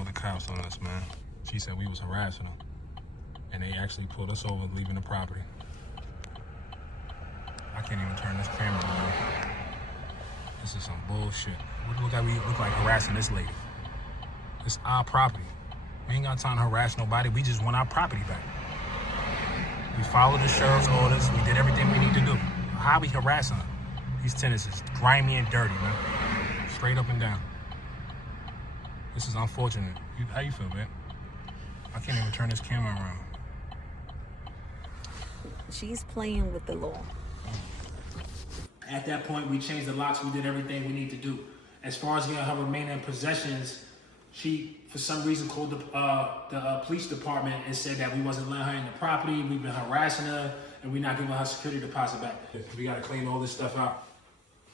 called the cops on us, man. She said we was harassing her. And they actually pulled us over leaving the property. I can't even turn this camera on. This is some bullshit. We look like harassing this lady. It's our property. We ain't got time to harass nobody. We just want our property back. We followed the sheriff's orders. We did everything we need to do. How we harassing her? These tenants is grimy and dirty, man. Straight up and down. This is unfortunate. How you feel, man? I can't even turn this camera around. She's playing with the law. At that point, we changed the locks. We did everything we need to do. As far as getting her remaining possessions, she, for some reason, called the police department and said that we wasn't letting her in the property. We've been harassing her, and we're not giving her security deposit back. We got to clean all this stuff out.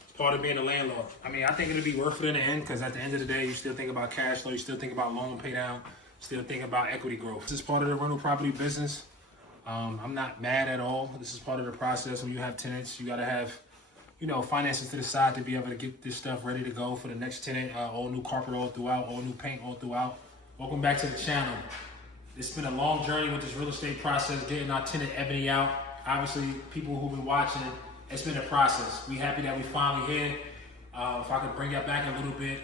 It's part of being a landlord. I mean, I think it'll be worth it in the end, because at the end of the day, you still think about cash flow, you still think about loan pay down, still think about equity growth. This is part of the rental property business. I'm not mad at all. This is part of the process. When you have tenants, you got to have, you know, finances to the side to be able to get this stuff ready to go for the next tenant. All new carpet all throughout, all new paint all throughout. Welcome back to the channel. It's been a long journey with this real estate process, getting our tenant Ebony out. Obviously, people who've been watching, it's been a process. We happy that we finally here. If I could bring that back a little bit,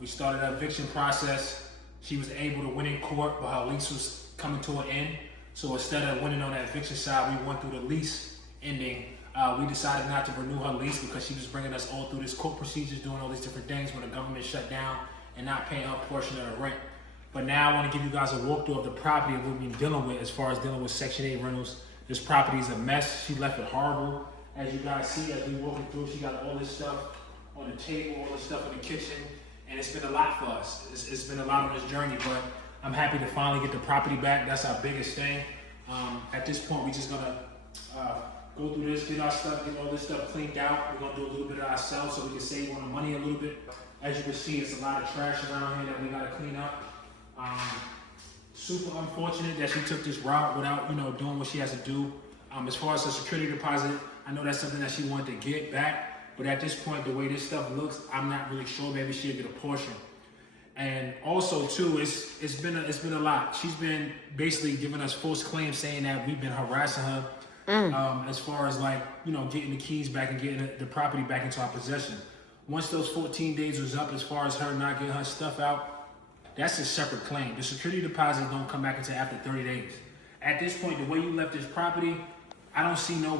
we started an eviction process. She was able to win in court, but her lease was coming to an end. So instead of winning on that eviction side, we went through the lease ending. We decided not to renew her lease because she was bringing us all through this court procedures, doing all these different things when the government shut down and not paying her portion of the rent. But now I want to give you guys a walkthrough of the property of what we've been dealing with as far as dealing with Section 8 rentals. This property is a mess. She left it horrible. As you guys see, as we walking through, she got all this stuff on the table, all this stuff in the kitchen, and it's been a lot for us. It's been a lot on this journey, but I'm happy to finally get the property back. That's our biggest thing. At this point, we're just gonna go through this, get our stuff, get all this stuff cleaned out. We're gonna do a little bit of ourselves so we can save on the money a little bit. As you can see, it's a lot of trash around here that we gotta clean up. Super unfortunate that she took this route without, you know, doing what she has to do. As far as the security deposit, I know that's something that she wanted to get back, but at this point, the way this stuff looks, I'm not really sure. Maybe she'll get a portion. And also, too, it's been a lot. She's been basically giving us false claims, saying that we've been harassing her. As far as, like, you know, getting the keys back and getting the property back into our possession. Once those 14 days was up, as far as her not getting her stuff out, that's a separate claim. The security deposit don't come back until after 30 days. At this point, the way you left this property, I don't see no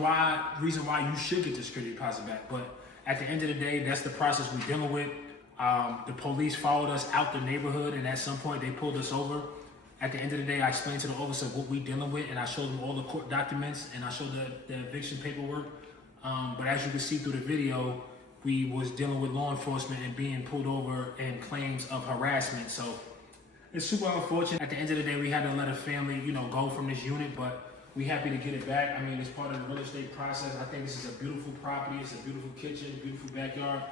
reason why you should get the security deposit back. But at the end of the day, that's the process we're dealing with. The police followed us out the neighborhood, and at some point they pulled us over. At the end of the day, I explained to the officer what we dealing with, and I showed them all the court documents, and I showed the eviction paperwork. But as you can see through the video, we was dealing with law enforcement and being pulled over and claims of harassment. So it's super unfortunate. At the end of the day, we had to let a family, you know, go from this unit, but we happy to get it back. I mean, it's part of the real estate process. I think this is a beautiful property. It's a beautiful kitchen, beautiful backyard,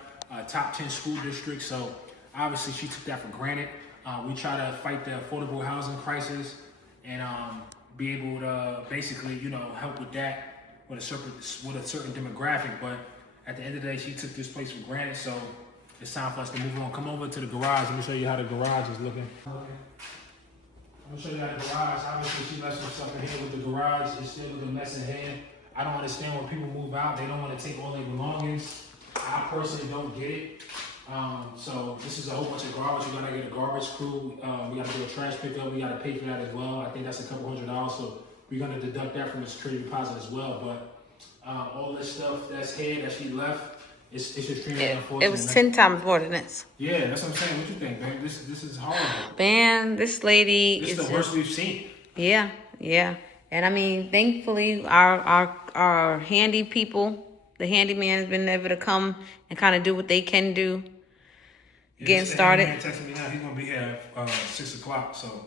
top 10 school district. So obviously she took that for granted. We try to fight the affordable housing crisis and be able to basically, you know, help with that with a certain demographic. But at the end of the day, she took this place for granted. So it's time for us to move on. Come over to the garage. Let me show you how the garage is looking. I'm gonna show you how the garage, obviously she left some stuff in here with the garage. It's still a mess in here. I don't understand when people move out, they don't want to take all their belongings. I personally don't get it. So this is a whole bunch of garbage. We gotta get a garbage crew. We gotta do a trash pickup. We gotta pay for that as well. I think that's a couple $100. So we're gonna deduct that from the security deposit as well. But all this stuff that's here that she left, it's extremely unfortunate. It was 10 times more than this. Yeah, that's what I'm saying. What you think, man? This is horrible. Man, this lady is the worst we've seen. Yeah. And I mean, thankfully, our handy people, the handyman has been able to come and kind of do what they can do. Yeah, getting started. The texting me now. He's gonna be here at 6 o'clock. So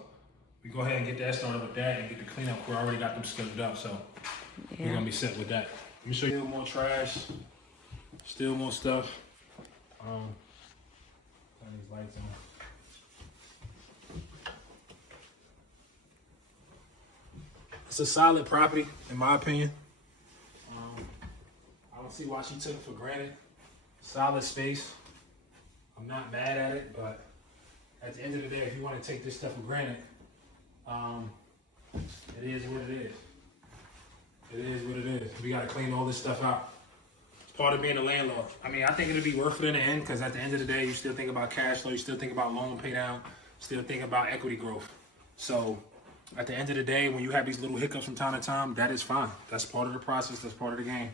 we go ahead and get that started with that and get the cleanup. We already got them scheduled up, so we're gonna be set with that. Let me show you more trash. Still more stuff. Turn these lights on. It's a solid property, in my opinion. I don't see why she took it for granted. Solid space. I'm not mad at it, but at the end of the day, if you want to take this stuff for granted, it is what it is. It is what it is. We got to clean all this stuff out. It's part of being a landlord. I mean, I think it'll be worth it in the end because at the end of the day, you still think about cash flow, you still think about loan pay down, still think about equity growth. So at the end of the day, when you have these little hiccups from time to time, that is fine. That's part of the process. That's part of the game.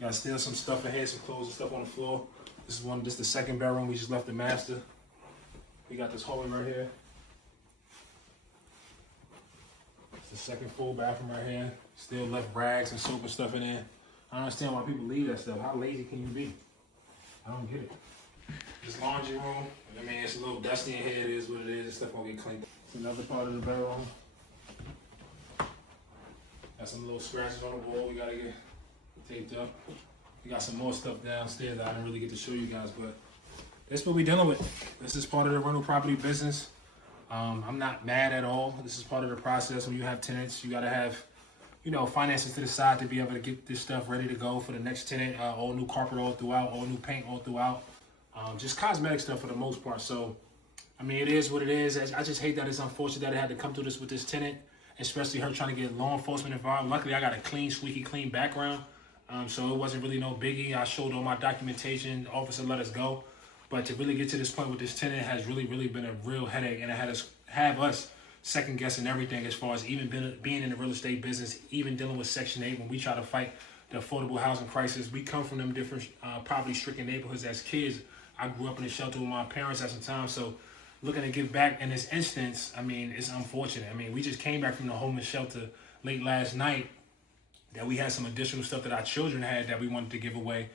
You got still some stuff in here, some clothes and stuff on the floor. This is the second bedroom. We just left the master. We got this hallway right here. It's the second full bathroom right here. Still left rags and soap and stuff in there. I don't understand why people leave that stuff. How lazy can you be? I don't get it. This laundry room, I mean, it's a little dusty in here. It is what it is. This stuff gonna get cleaned. It's another part of the bedroom. Got some little scratches on the wall we gotta get taped up. We got some more stuff downstairs that I didn't really get to show you guys, but that's what we're dealing with. This is part of the rental property business. I'm not mad at all. This is part of the process. When you have tenants, you gotta have, you know, finances to the side to be able to get this stuff ready to go for the next tenant. All new carpet all throughout, all new paint all throughout. Just cosmetic stuff for the most part. So, I mean, it is what it is. I just hate that it's unfortunate that it had to come through this with this tenant, especially her trying to get law enforcement involved. Luckily, I got a clean, squeaky clean background. So it wasn't really no biggie. I showed all my documentation. The officer let us go. But to really get to this point with this tenant has really, really been a real headache. And it had us have us second guessing everything as far as even being in the real estate business, even dealing with Section 8 when we try to fight the affordable housing crisis. We come from them different poverty-stricken neighborhoods as kids. I grew up in a shelter with my parents at some time. So looking to give back in this instance, I mean, it's unfortunate. I mean, we just came back from the homeless shelter late last night that we had some additional stuff that our children had that we wanted to give away.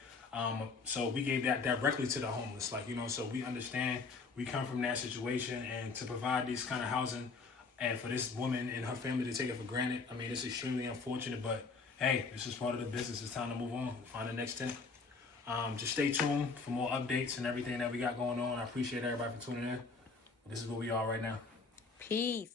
So we gave that directly to the homeless, like, you know, so we understand we come from that situation, and to provide these kind of housing and for this woman and her family to take it for granted, I mean, it's extremely unfortunate, but hey, this is part of the business. It's time to move on, find the next tenant. Just stay tuned for more updates and everything that we got going on. I appreciate everybody for tuning in. This is where we are right now. Peace.